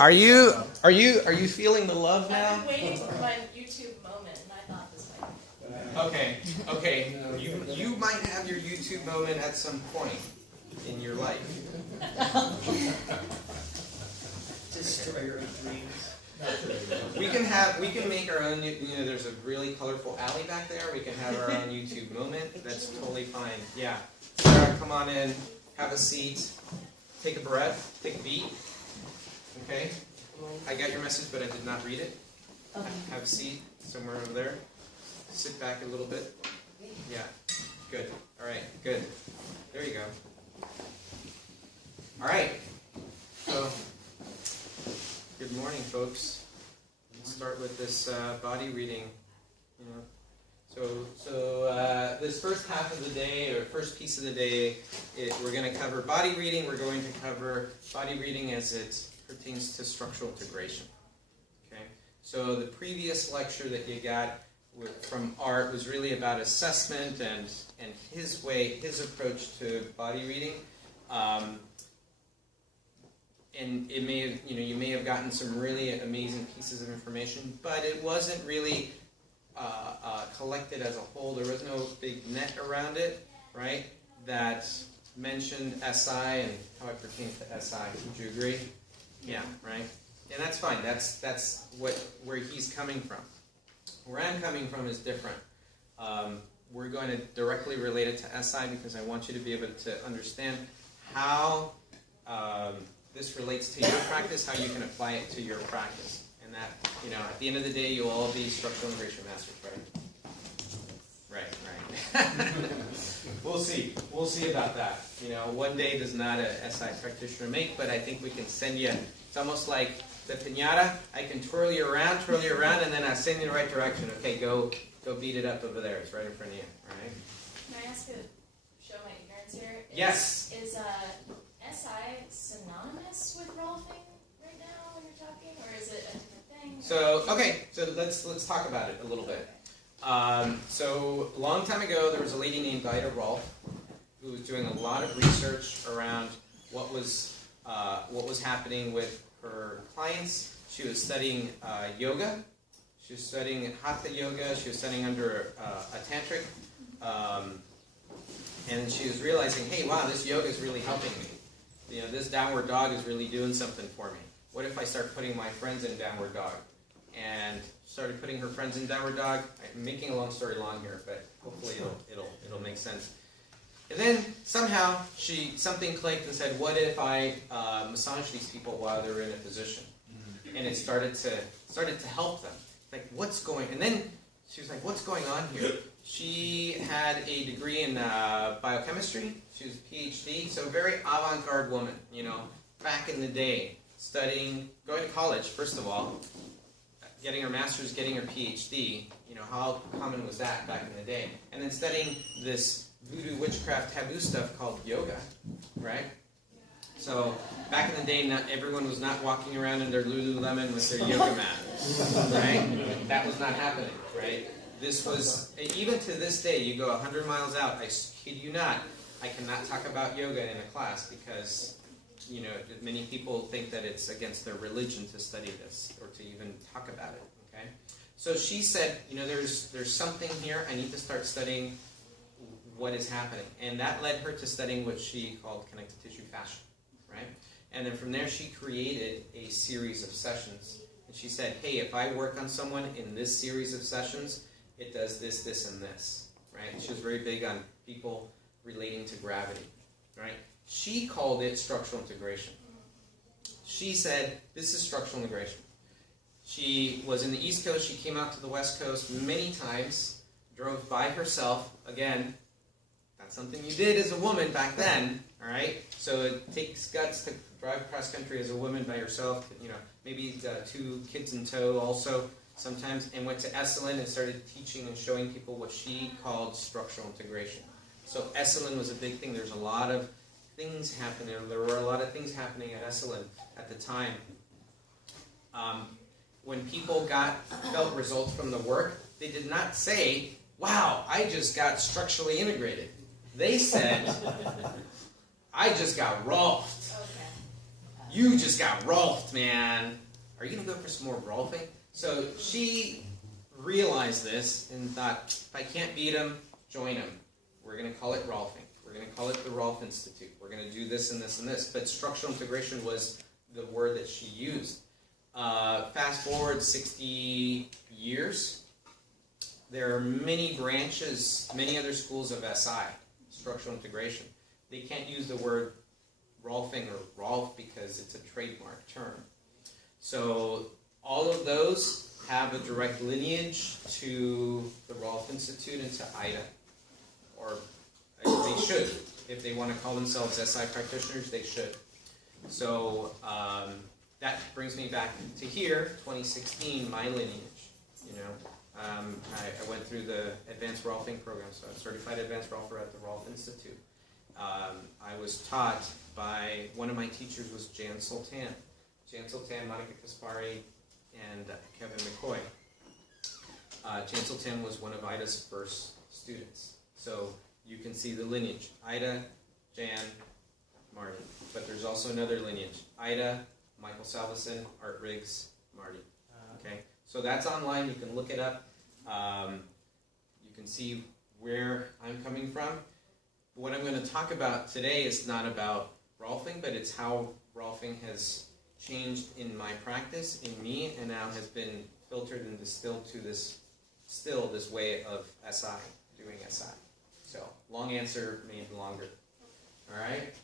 Are you feeling the love now? I've been waiting for my YouTube moment, and I thought this might be. Okay. You might have your YouTube moment at some point in your life. Destroy your dreams. We can make our own. There's a really colorful alley back there. We can have our own YouTube moment. That's totally fine. Yeah. Sarah, come on in. Have a seat. Take a breath. Take a beat. Okay. I got your message, but I did not read it. Okay. Have a seat somewhere over there. Sit back a little bit. Yeah. Good. All right. Good. There you go. All right. So, good morning, folks. Let's start with this body reading. So this first half of the day, or first piece of the day, we're going to cover body reading. We're going to cover body reading as it pertains to structural integration. Okay. So the previous lecture that you got from Art was really about assessment and his approach to body reading. And it may have, you may have gotten some really amazing pieces of information, but it wasn't really collected as a whole. There was no big net around it, right? That mentioned SI and how it pertains to SI. Would you agree? Yeah, right. And that's fine. That's where he's coming from. Where I'm coming from is different. We're going to directly relate it to SI because I want you to be able to understand how this relates to your practice, how you can apply it to your practice. And that, at the end of the day, you'll all be structural integration masters, right? Right. We'll see. We'll see about that. One day does not a SI practitioner make, but I think we can send you, it's almost like the piñata. I can twirl you around, and then I'll send you in the right direction. Okay, go beat it up over there. It's right in front of you, all right? Can I ask show my ignorance here? Yes. Is SI synonymous with Rolfing right now when you're talking, or is it a different thing? So let's talk about it a little bit. So a long time ago, there was a lady named Ida Rolf who was doing a lot of research around what was happening with her clients. She was studying yoga. She was studying hatha yoga. She was studying under a tantric, and she was realizing, hey, wow, this yoga is really helping me. This downward dog is really doing something for me. What if I start putting my friends in downward dog? And started putting her friends in downward dog. I'm making a long story long here, but hopefully it'll make sense. And then somehow something clicked and said, what if I massage these people while they're in a position? And it started to help them. Like, what's going? And then she was like, what's going on here? She had a degree in biochemistry. She was a PhD, so a very avant-garde woman. Back in the day, studying, going to college first of all, getting her master's, getting her PhD. How common was that back in the day? And then studying this voodoo witchcraft taboo stuff called yoga, right? So back in the day, not everyone was not walking around in their Lululemon with their yoga mat, right? That was not happening, right? This was, even to this day, you go 100 miles out, I kid you not, I cannot talk about yoga in a class because, many people think that it's against their religion to study this or to even talk about it, okay? So she said, there's something here, I need to start studying what is happening. And that led her to studying what she called connective tissue fascia, right? And then from there, she created a series of sessions. And she said, hey, if I work on someone in this series of sessions, it does this, this, and this, right? She was very big on people relating to gravity, right? She called it structural integration. She said, this is structural integration. She was in the East Coast. She came out to the West Coast many times, drove by herself. Again, that's something you did as a woman back then, all right? So it takes guts to drive cross country as a woman by yourself, maybe 2 kids in tow also sometimes, and went to Esalen and started teaching and showing people what she called structural integration. So Esalen was a big thing. There's a lot of things happening. There were a lot of things happening at Esalen at the time. When people felt results from the work, they did not say, wow, I just got structurally integrated. They said, I just got Rolfed. you just got Rolfed, man. Are you going to go for some more Rolfing? So she realized this and thought, if I can't beat him, join him. We're going to call it Rolfing. We're going to call it the Rolf Institute. We're going to do this and this and this. But structural integration was the word that she used. Fast forward 60 years, there are many branches, many other schools of SI, structural integration. They can't use the word Rolfing or Rolf because it's a trademark term. So all of those have a direct lineage to the Rolf Institute and to IDA. Or they should. If they want to call themselves SI practitioners, they should. So that brings me back to here, 2016, my lineage. You know, I went through the Advanced Rolfing program, so I'm certified Advanced Rolfer at the Rolf Institute. I was taught by, one of my teachers was Jan Sultan. Jan Sultan, Monica Kaspari, and Kevin McCoy. Jan Sultan was one of IDA's first students. So you can see the lineage. IDA, Jan, Marty. But there's also another lineage. IDA, Michael Salveson, Art Riggs, Marty. Okay? So that's online. You can look it up. You can see where I'm coming from. What I'm going to talk about today is not about Rolfing, but it's how Rolfing has changed in my practice, in me, and now has been filtered and distilled to this way of SI, doing SI. So, long answer made longer. All right?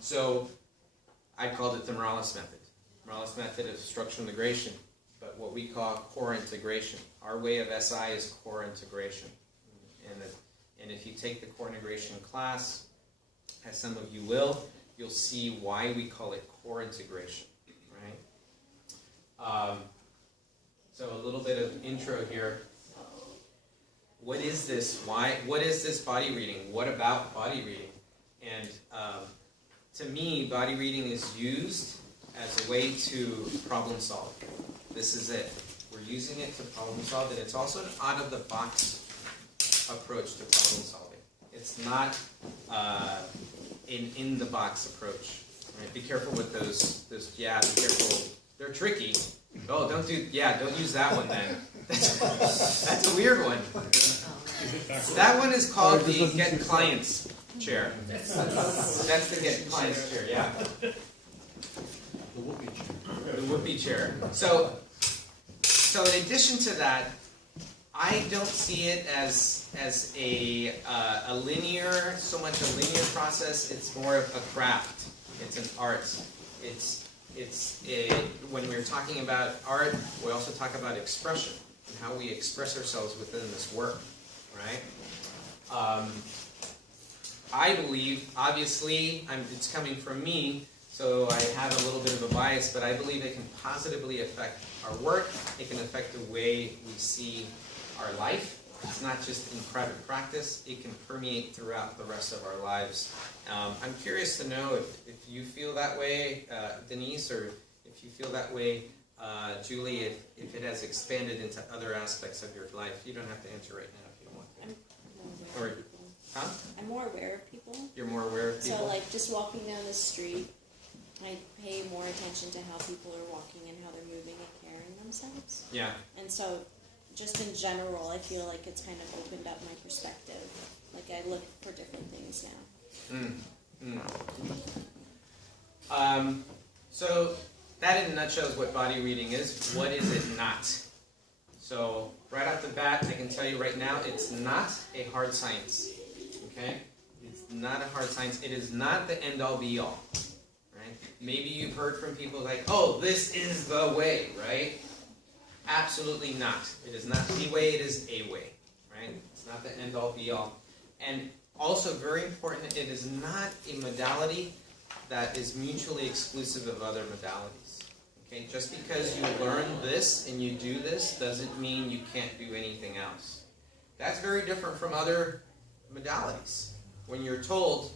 So, I called it the Morales method. Morales method of structural integration, but what we call core integration. Our way of SI is core integration. And if you take the core integration class, as some of you will, you'll see why we call it core integration, right? So a little bit of intro here. What is this? What is this body reading? What about body reading? And to me, body reading is used as a way to problem solve. This is it. We're using it to problem solve, and it's also an out-of-the-box approach to problem solving. It's not an in-the-box approach. Right? Be careful with those. Be careful. They're tricky. Oh, don't use that one then. That's a weird one. That one is called the Get Clients chair. That's the Get Clients chair, yeah. The whoopee chair. So in addition to that, I don't see it as a linear, so much a linear process. It's more of a craft. It's an art. When we're talking about art, we also talk about expression and how we express ourselves within this work, right? I believe, obviously, it's coming from me, so I have a little bit of a bias, but I believe it can positively affect our work. It can affect the way we see our life. It's not just in private practice. It can permeate throughout the rest of our lives. I'm curious to know if you feel that way, Denise, or if you feel that way, Julie, if it has expanded into other aspects of your life. You don't have to answer right now if you don't want to. I'm more aware of people. You're more aware of people? So, like, just walking down the street, I pay more attention to how people are walking and how they're moving and carrying themselves. Yeah. And so, just in general, I feel like it's kind of opened up my perspective. Like, I look for different things now. So, that in a nutshell is what body reading is. What is it not? So, right off the bat, I can tell you right now, it's not a hard science. Okay? It's not a hard science. It is not the end-all be-all. Right? Maybe you've heard from people like, oh, this is the way, right? Absolutely not. It is not the way, it is a way. Right? It's not the end-all be-all. And also, very important, it is not a modality that is mutually exclusive of other modalities. Okay? Just because you learn this and you do this doesn't mean you can't do anything else. That's very different from other modalities. When you're told,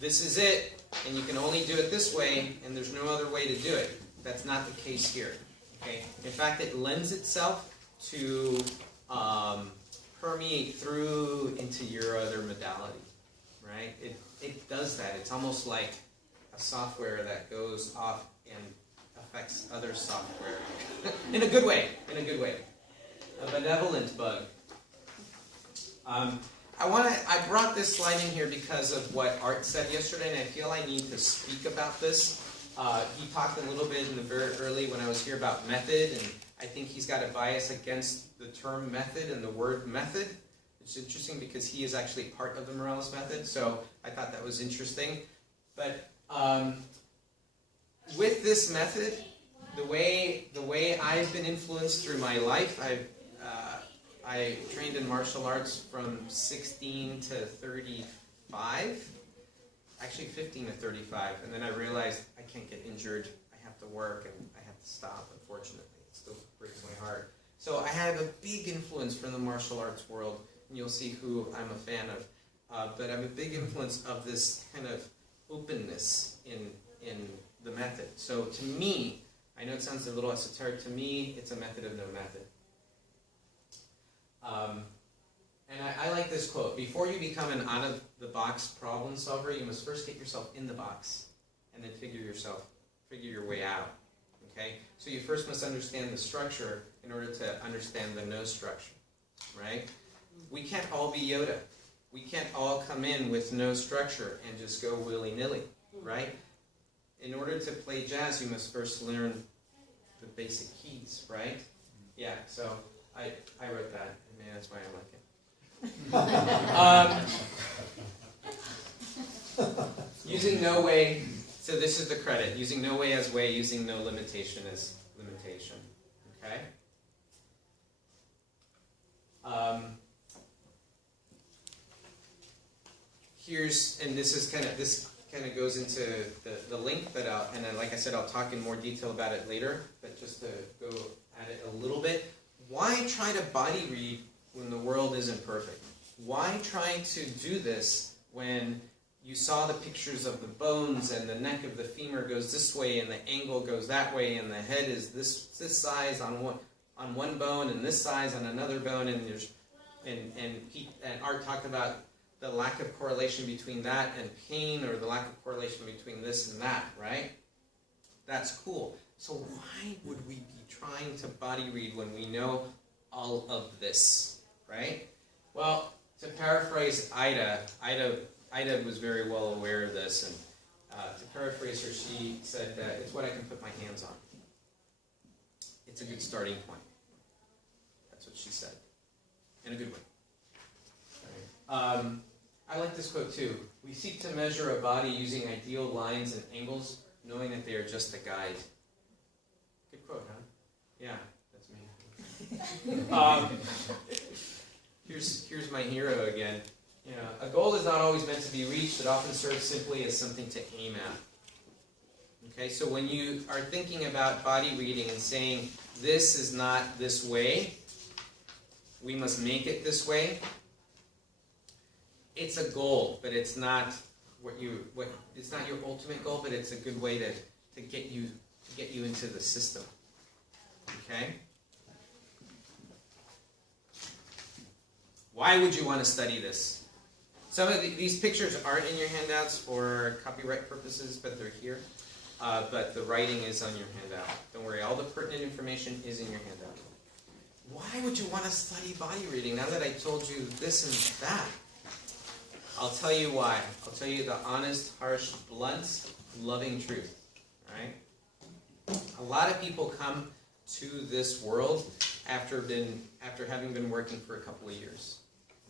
this is it, and you can only do it this way, and there's no other way to do it. That's not the case here. Okay? In fact, it lends itself to permeate through into your other modality. Right? It does that. It's almost like a software that goes off and affects other software. In a good way. A benevolent bug. I brought this slide in here because of what Art said yesterday, and I feel I need to speak about this. He talked a little bit in the very early when I was here about method, and I think he's got a bias against the term method and the word method. It's interesting because he is actually part of the Morales method, so I thought that was interesting. But with this method, the way I've been influenced through my life, I trained in martial arts from 16 to 35, actually 15 to 35, and then I realized I can't get injured, I have to work, and I have to stop, unfortunately. It still breaks my heart. So I have a big influence from the martial arts world, and you'll see who I'm a fan of. But I'm a big influence of this kind of openness in the method. So to me, I know it sounds a little esoteric, to me, it's a method of no method. And I like this quote: before you become an out-of-the-box problem solver, you must first get yourself in the box, and then figure your way out. Okay? So you first must understand the structure in order to understand the no structure. Right? We can't all be Yoda. We can't all come in with no structure and just go willy-nilly. Right? In order to play jazz, you must first learn the basic keys. Right? Yeah. So I wrote that. Maybe that's why I like it. Using no way, so this is the credit. Using no way as way, using no limitation as limitation. Okay? This kind of goes into the link that and then, like I said, I'll talk in more detail about it later, but just to go at it a little bit. Why try to body read when the world isn't perfect? Why try to do this when you saw the pictures of the bones and the neck of the femur goes this way and the angle goes that way and the head is this size on one bone and this size on another bone, and Art talked about the lack of correlation between that and pain, or the lack of correlation between this and that, right? That's cool. So why would we be trying to body read when we know all of this, right? Well, to paraphrase Ida was very well aware of this, and to paraphrase her, she said that it's what I can put my hands on. It's a good starting point. That's what she said, in a good way. I like this quote too. We seek to measure a body using ideal lines and angles, knowing that they are just a guide. Good quote, huh? Yeah, that's me. Here's my hero again. A goal is not always meant to be reached. It often serves simply as something to aim at. Okay, so when you are thinking about body reading and saying, this is not this way, we must make it this way, it's a goal, but it's not it's not your ultimate goal, but it's a good way to get you into the system. Okay? Why would you want to study this? Some of these pictures aren't in your handouts for copyright purposes, but they're here. But the writing is on your handout. Don't worry, all the pertinent information is in your handout. Why would you want to study body reading now that I told you this and that? I'll tell you why. I'll tell you the honest, harsh, blunt, loving truth. Right? A lot of people come to this world after having been working for a couple of years.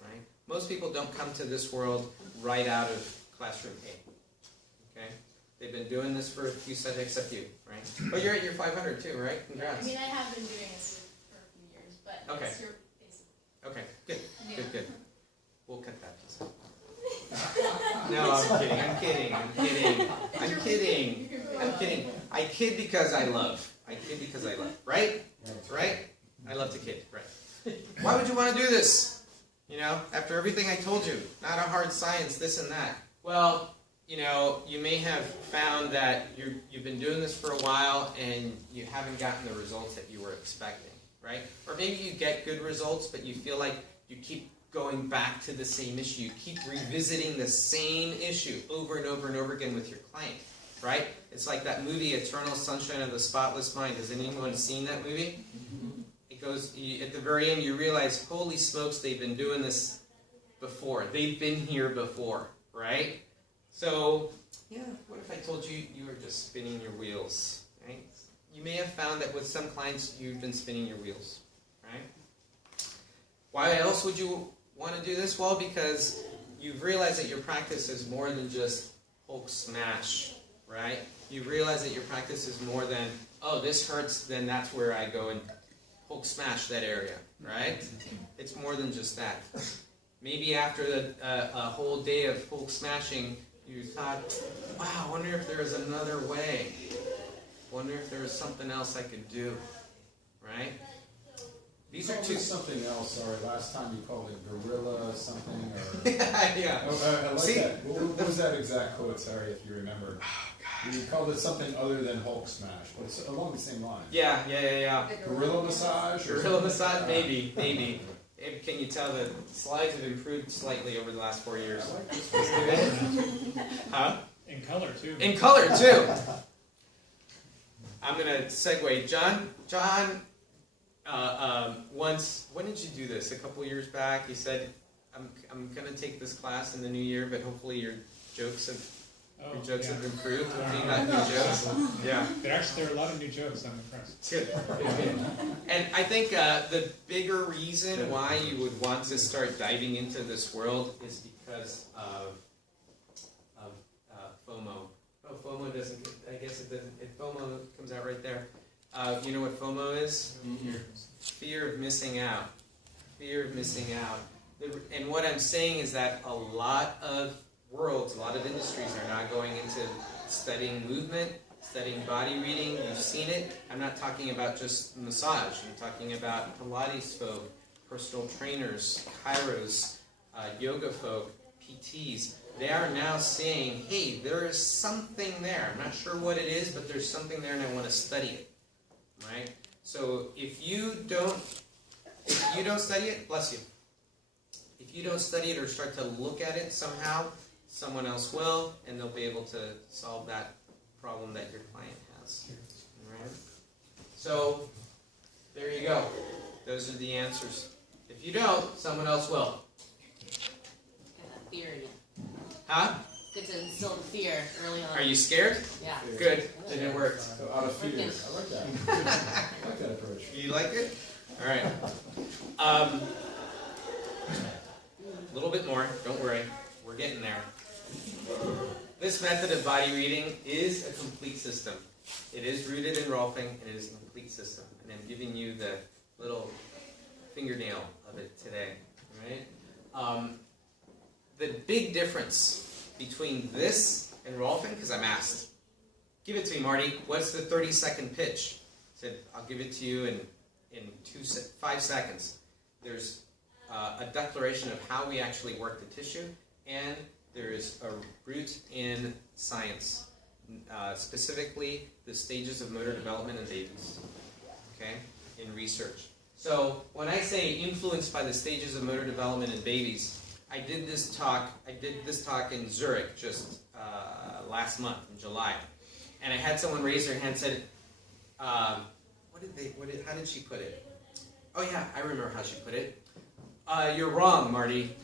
Right? Most people don't come to this world right out of classroom A. Okay? They've been doing this for a few subjects, except you, right? But you're at your 500 too, right? Congrats. I mean, I have been doing this for a few years, but okay. It's your basic. Okay, good, Yeah. good. We'll cut that piece out. No, I'm kidding. I kid because I love. Right? That's right. I love to kid. Right. Why would you want to do this? After everything I told you, not a hard science, this and that. Well, you may have found that you've been doing this for a while and you haven't gotten the results that you were expecting, right? Or maybe you get good results, but you feel like you keep going back to the same issue. You keep revisiting the same issue over and over and over again with your client, right? It's like that movie, Eternal Sunshine of the Spotless Mind. Has anyone seen that movie? It goes, at the very end, you realize, holy smokes, they've been doing this before. They've been here before, right? So, yeah, what if I told you you were just spinning your wheels, right? You may have found that with some clients, you've been spinning your wheels, right? Why else would you want to do this? Well, because you've realized that your practice is more than just Hulk smash, right? You realize that your practice is more than, oh, this hurts, then that's where I go and Hulk smash that area, right? It's more than just that. Maybe after a whole day of Hulk smashing, you thought, wow, I wonder if there is another way. Wonder if there was something else I could do, right? These are two. Something else. Sorry, last time you called it gorilla something or. Yeah. Oh, I like that. What was that exact quote? Sorry, if you remember. Oh, you called it something other than Hulk smash, but it's along the same line. Yeah. Gorilla massage. Gorilla massage, maybe. Can you tell the slides have improved slightly over the last 4 years? I like this. Huh? In color too. In color too. I'm gonna segue. John. Once, when did you do this? A couple years back, you said, "I'm gonna take this class in the new year, but hopefully your jokes have have improved. Hopefully you got new jokes." Yeah. There are a lot of new jokes. I'm impressed. Good. And I think the bigger reason why you would want to start diving into this world is because of FOMO. Oh, FOMO doesn't. I guess it doesn't. FOMO comes out right there. You know what FOMO is? Fear of missing out. Fear of missing out. And what I'm saying is that a lot of worlds, a lot of industries are now going into studying movement, studying body reading. You've seen it. I'm not talking about just massage. I'm talking about Pilates folk, personal trainers, chiros, yoga folk, PTs. They are now saying, hey, there is something there. I'm not sure what it is, but there's something there and I want to study it. Right? So if you don't study it, bless you. If you don't study it or start to look at it somehow, someone else will, and they'll be able to solve that problem that your client has. Right? So there you go. Those are the answers. If you don't, someone else will. Fear again. Huh? Good to instill the fear early on. Are you scared? Yeah. Good. Then it worked. So out of fear. I like that. I like that approach. You like it? All right. A little bit more. Don't worry. We're getting there. This method of body reading is a complete system. It is rooted in Rolfing, and it is a complete system. And I'm giving you the little fingernail of it today. All right? The big difference between this and Rolfing, because I'm asked, give it to me, Marty. What's the 30-second pitch? I said, I'll give it to you in 5 seconds. There's a declaration of how we actually work the tissue, and there is a root in science, specifically the stages of motor development in babies, okay, in research. So when I say influenced by the stages of motor development in babies, I did this talk in Zurich just last month in July, and I had someone raise their hand and said, how did she put it? Oh yeah, I remember how she put it. You're wrong, Marty.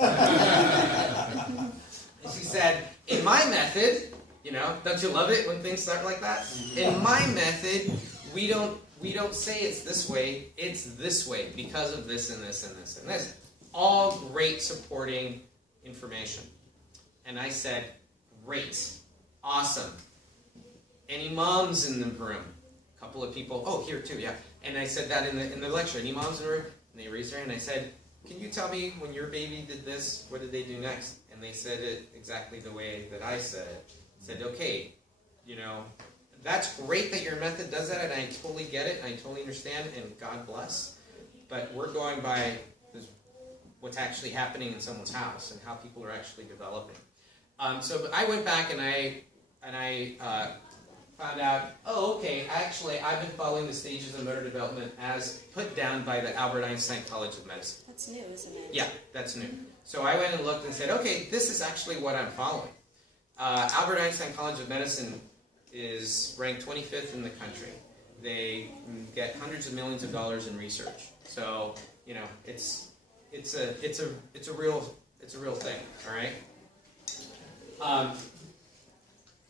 And she said, in my method, don't you love it when things start like that? In my method, we don't say it's this way, it's this way because of this and this and this and this. All great supporting information. And I said, great, awesome. Any moms in the room? A couple of people, oh, here too, yeah. And I said that in the lecture, any moms in the room? And they raised their hand, and I said, can you tell me when your baby did this, what did they do next? And they said it exactly the way that I said it. I said, okay, that's great that your method does that, and I totally get it, and I totally understand, and God bless. But we're going by what's actually happening in someone's house and how people are actually developing. So I went back and I found out, okay, actually I've been following the stages of motor development as put down by the Albert Einstein College of Medicine. That's new, isn't it? Yeah, that's new. So I went and looked and said, okay, this is actually what I'm following. Albert Einstein College of Medicine is ranked 25th in the country. They get hundreds of millions of dollars in research. So, you know, it's a real thing, all right?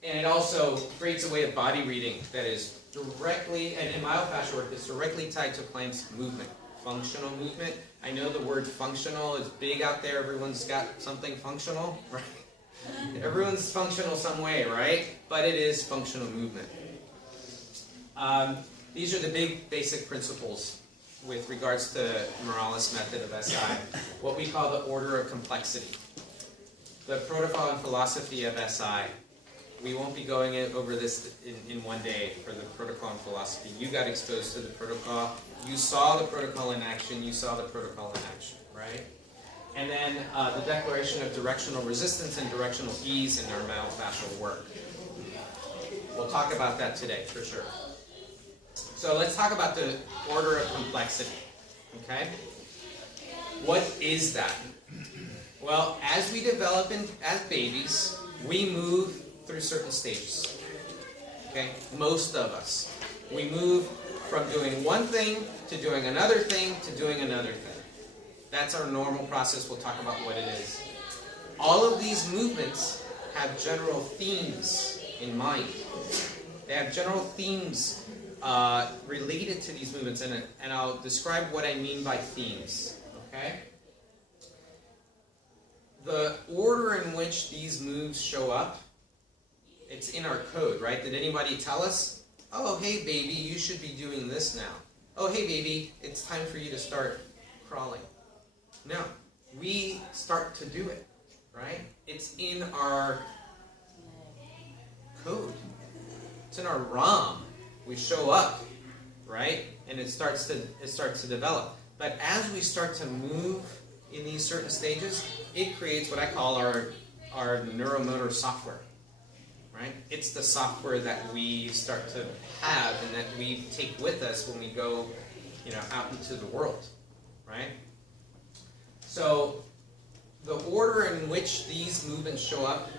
And it also creates a way of body reading that is directly, and in myofascial work, it's directly tied to plants' movement, functional movement. I know the word functional is big out there. Everyone's got something functional, right? Everyone's functional some way, right? But it is functional movement. These are the big basic principles with regards to Morales' method of SI, what we call the order of complexity. The protocol and philosophy of SI. We won't be going over this in one day for the protocol and philosophy. You got exposed to the protocol. You saw the protocol in action. You saw the protocol in action, right? And then the declaration of directional resistance and directional ease in our myofascial work. We'll talk about that today, for sure. So let's talk about the order of complexity, okay? What is that? Well, as we develop as babies, we move through certain stages, okay? Most of us. We move from doing one thing to doing another thing to doing another thing. That's our normal process. We'll talk about what it is. All of these movements have general themes in mind. They have general themes related to these movements, and I'll describe what I mean by themes, okay? The order in which these moves show up, it's in our code, right? Did anybody tell us, oh, hey, baby, you should be doing this now. Oh, hey, baby, it's time for you to start crawling. No, we start to do it, right? It's in our code. It's in our ROM. We show up, right? And it starts to develop. But as we start to move in these certain stages, it creates what I call our neuromotor software, right? It's the software that we start to have and that we take with us when we go, you know, out into the world, right? So the order in which these movements show up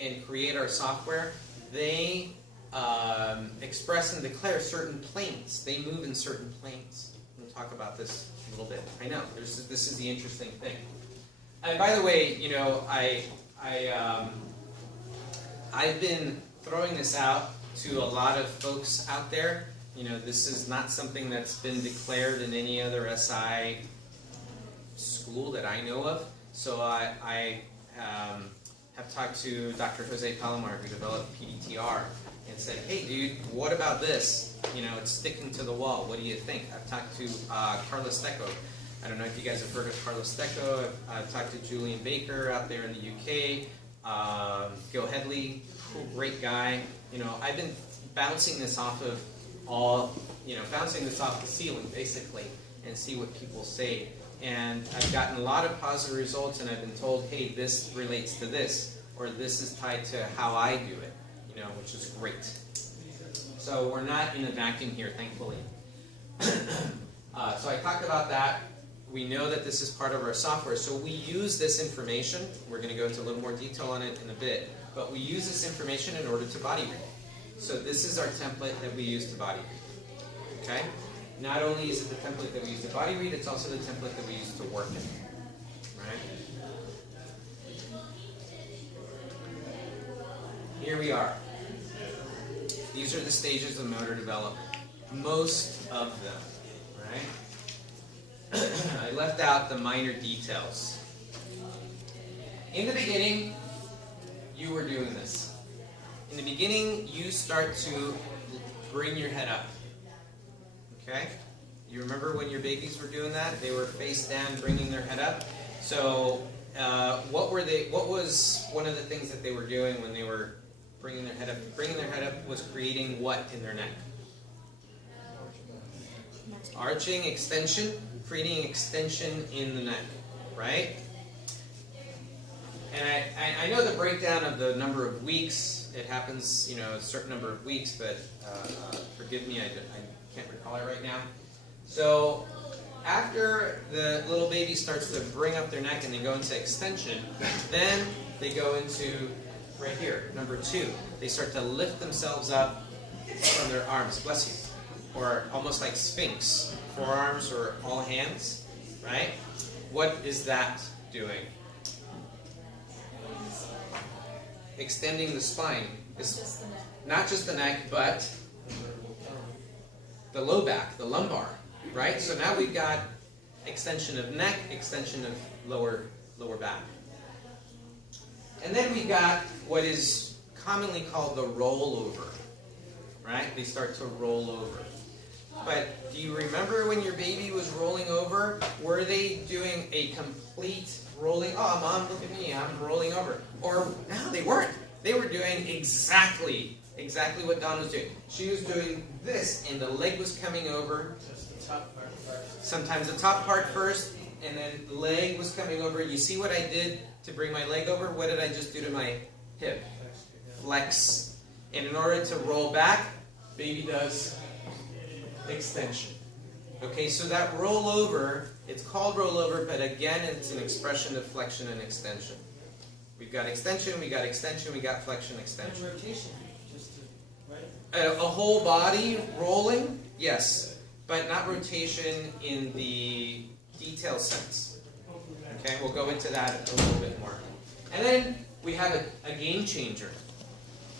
and create our software, they express and declare certain planes. They move in certain planes. We'll talk about this a little bit. I know, this is the interesting thing. And by the way, you know, I've been throwing this out to a lot of folks out there. You know, this is not something that's been declared in any other SI school that I know of. So I have talked to Dr. Jose Palomar, who developed PDTR, and said, hey, dude, what about this? You know, it's sticking to the wall. What do you think? I've talked to Carlos Stecco. I don't know if you guys have heard of Carlos Stecco. I've talked to Julian Baker out there in the UK. Gil Headley, great guy. You know, I've been bouncing this off of bouncing this off the ceiling, basically, and see what people say. And I've gotten a lot of positive results, and I've been told, hey, this relates to this, or this is tied to how I do it, you know, which is great. So we're not in a vacuum here, thankfully. So I talked about that. We know that this is part of our software, so we use this information. We're going to go into a little more detail on it in a bit, but we use this information in order to body read. So this is our template that we use to body read. Okay? Not only is it the template that we use to body read, it's also the template that we use to work in. Right? Here we are. These are the stages of motor development. Most of them. Right? I left out the minor details. In the beginning, you were doing this. In the beginning, you start to bring your head up. Okay? You remember when your babies were doing that? They were face down, bringing their head up. So, what was one of the things that they were doing when they were bringing their head up? Bringing their head up was creating what in their neck? Arching, extension, creating extension in the neck, right? And I know the breakdown of the number of weeks. It happens, you know, a certain number of weeks, but forgive me, I can't recall it right now. So after the little baby starts to bring up their neck and they go into extension, then they go into right here. Number 2, they start to lift themselves up from their arms. Bless you. Or almost like Sphinx. Forearms or all hands. Right? What is that doing? Extending the spine. It's Just the neck. not just the neck, but the low back, the lumbar. Right? So now we've got extension of neck, extension of lower back. And then we got what is commonly called the rollover. Right? They start to roll over. But do you remember when your baby was rolling over? Were they doing a complete rolling? Oh, Mom, look at me, I'm rolling over. Or no, they weren't. They were doing exactly what Dawn was doing. She was doing this, and the leg was coming over. Just the top part first. Sometimes the top part first, and then the leg was coming over. You see what I did to bring my leg over? What did I just do to my hip? Flex. And in order to roll back, baby does extension. Okay, so that rollover, it's called rollover, but again, it's an expression of flexion and extension. We've got extension, we got extension, we got flexion, extension. And rotation, just to, right? A whole body rolling, yes, but not rotation in the detail sense. Okay, we'll go into that a little bit more. And then we have a game changer.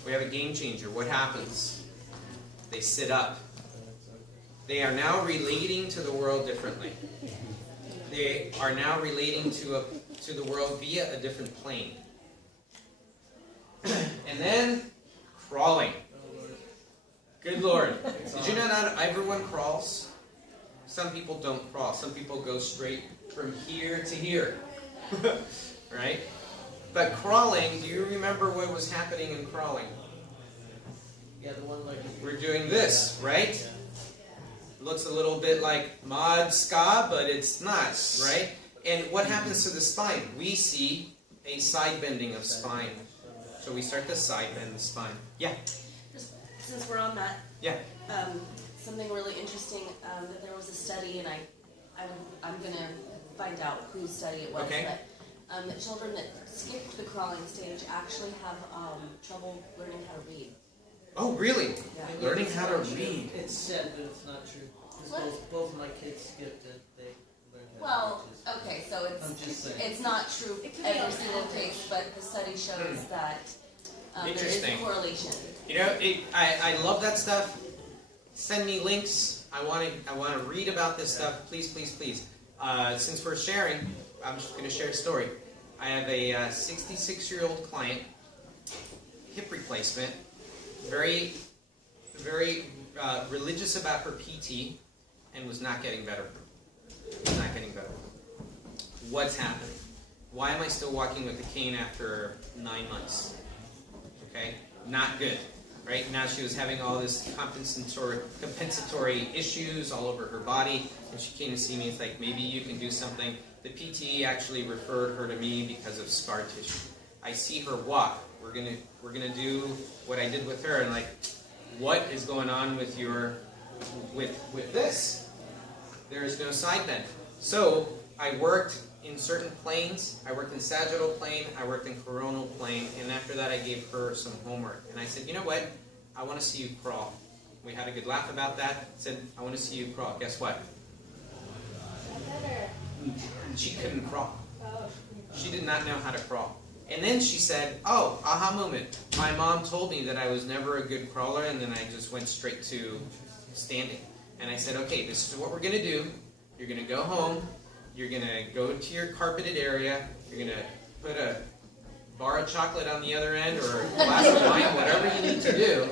We have a game changer. What happens? They sit up. They are now relating to the world differently. They are now relating to the world via a different plane. And then crawling. Good Lord. Did you know that everyone crawls? Some people don't crawl. Some people go straight from here to here. Right? But crawling, do you remember what was happening in crawling? Yeah, the one like We're doing this, right? Looks a little bit like mod ska, but it's not, right? And what happens to the spine? We see a side bending of spine. So we start to side bend the spine. Yeah. Since we're on that, Yeah. something really interesting, that there was a study, and I'm going to find out whose study it was, Okay. but that children that skipped the crawling stage actually have trouble learning how to read. Oh, really? Yeah. Learning how to read. It's said, but it's not true. 'Cause What? both of my kids skipped it. They learned how Well, to read. okay, so I'm just saying. it's not true It could be every on single average. case, but the study shows that there is a Interesting. correlation. You know, I love that stuff. Send me links. I want to read about this stuff. Please, please, please. Since we're sharing, I'm just going to share a story. I have a 66-year-old client, hip replacement, very religious about her PT, and was not getting better. Not getting better. What's happening? Why am I still walking with a cane after 9 months? Okay, not good. Right now she was having all this compensatory issues all over her body, and she came to see me. It's like, maybe you can do something. The PT actually referred her to me because of scar tissue. I see her walk. We're gonna do what I did with her, and like, what is going on with with this? There is no side bend. So I worked in certain planes. I worked in sagittal plane. I worked in coronal plane, and after that, I gave her some homework. And I said, you know what? I want to see you crawl. We had a good laugh about that. I said, I want to see you crawl. Guess what? Better. She couldn't crawl. Oh. She did not know how to crawl. And then she said, oh, aha moment. My mom told me that I was never a good crawler, and then I just went straight to standing. And I said, okay, this is what we're going to do. You're going to go home. You're going to go to your carpeted area. You're going to put a bar of chocolate on the other end or a glass of wine, whatever you need to do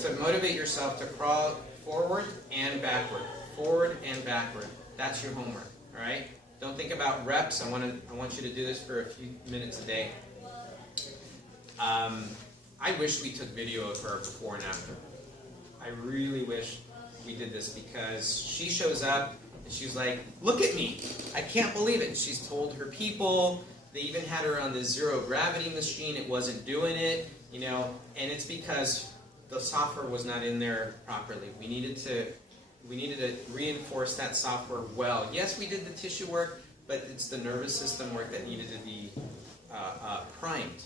to motivate yourself to crawl forward and backward. Forward and backward. That's your homework, all right? Don't think about reps. I want you to do this for a few minutes a day. I wish we took video of her before and after. I really wish we did this because she shows up and she's like, look at me. I can't believe it. She's told her people. They even had her on the zero gravity machine. It wasn't doing it, you know, and it's because the software was not in there properly. We needed to reinforce that software well. Yes, we did the tissue work, but it's the nervous system work that needed to be primed.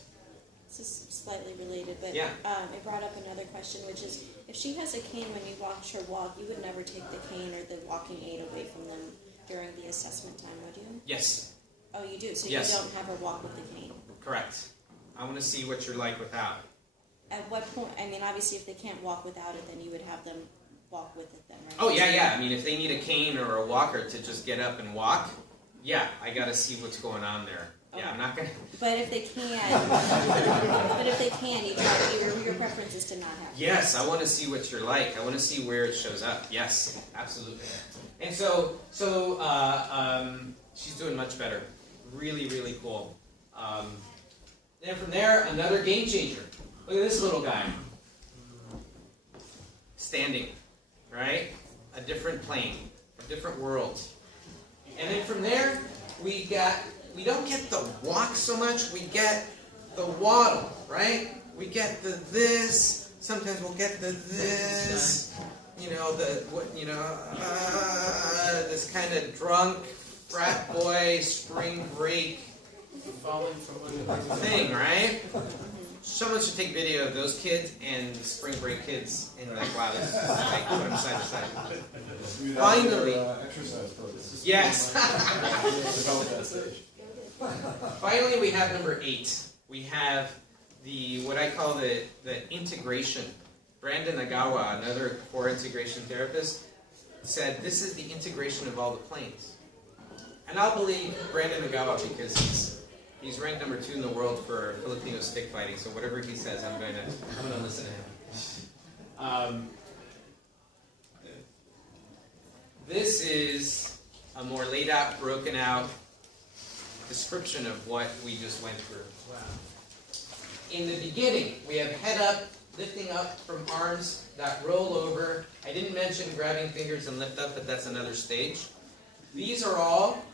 This is slightly related, but Yeah. It brought up another question, which is, if she has a cane when you watch her walk, you would never take the cane or the walking aid away from them during the assessment time, would you? Yes, Oh, you do? So Yes. you don't have her walk with the cane? correct. I want to see what you're like without. At what point, I mean, obviously if they can't walk without it, then you would have them walk with it then, right? Oh, yeah. I mean, if they need a cane or a walker to just get up and walk, yeah, I got to see what's going on there. Yeah, I'm not going to... But if they can, your preference is to not have it. Yes, I want to see what you're like. I want to see where it shows up. Yes, absolutely. And so she's doing much better. Really, really cool. Then from there, another game changer. Look at this little guy. Standing, right? A different plane, a different world. And then from there, we don't get the walk so much, we get the waddle, right? We get the this, sometimes we'll get the this, this kind of drunk frat boy spring break Falling from under thing, right? Someone should take video of those kids and the spring break kids and like, wow, this is like, put them side to side. Finally. Exercise purposes. Yes. Develop that stage. Finally, we have number 8. We have what I call the integration. Brandon Agawa, another core integration therapist, said this is the integration of all the planes. And I'll believe Brandon Agawa because he's ranked number 2 in the world for Filipino stick fighting. So whatever he says, I'm going to listen to him. This is a more laid out, broken out description of what we just went through. Wow. In the beginning, we have head up, lifting up from arms that roll over. I didn't mention grabbing fingers and lift up, but that's another stage. These are all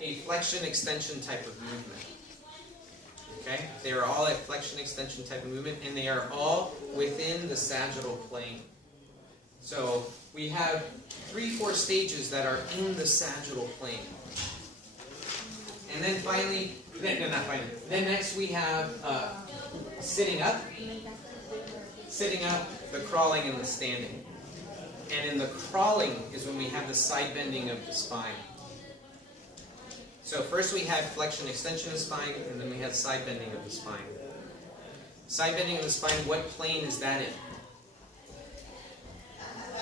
a flexion extension type of movement. Okay? They are all a flexion extension type of movement, and they are all within the sagittal plane. So we have 3-4 stages that are in the sagittal plane. And then finally, then next we have sitting up, the crawling, and the standing. And in the crawling is when we have the side bending of the spine. So first we had flexion extension of the spine, and then we had side bending of the spine. Side bending of the spine, what plane is that in?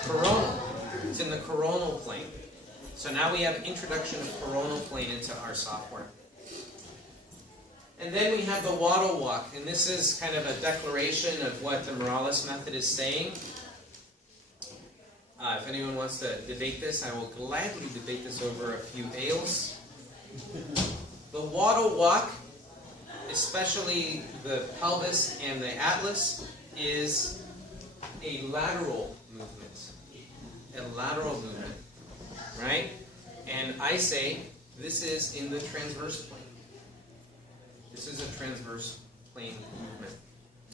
Coronal. It's in the coronal plane. So now we have introduction of coronal plane into our software. And then we have the waddle walk, and this is kind of a declaration of what the Morales method is saying. If anyone wants to debate this, I will gladly debate this over a few ales. The waddle walk, especially the pelvis and the atlas, is a lateral movement. A lateral movement, right? And I say this is in the transverse plane. This is a transverse plane movement.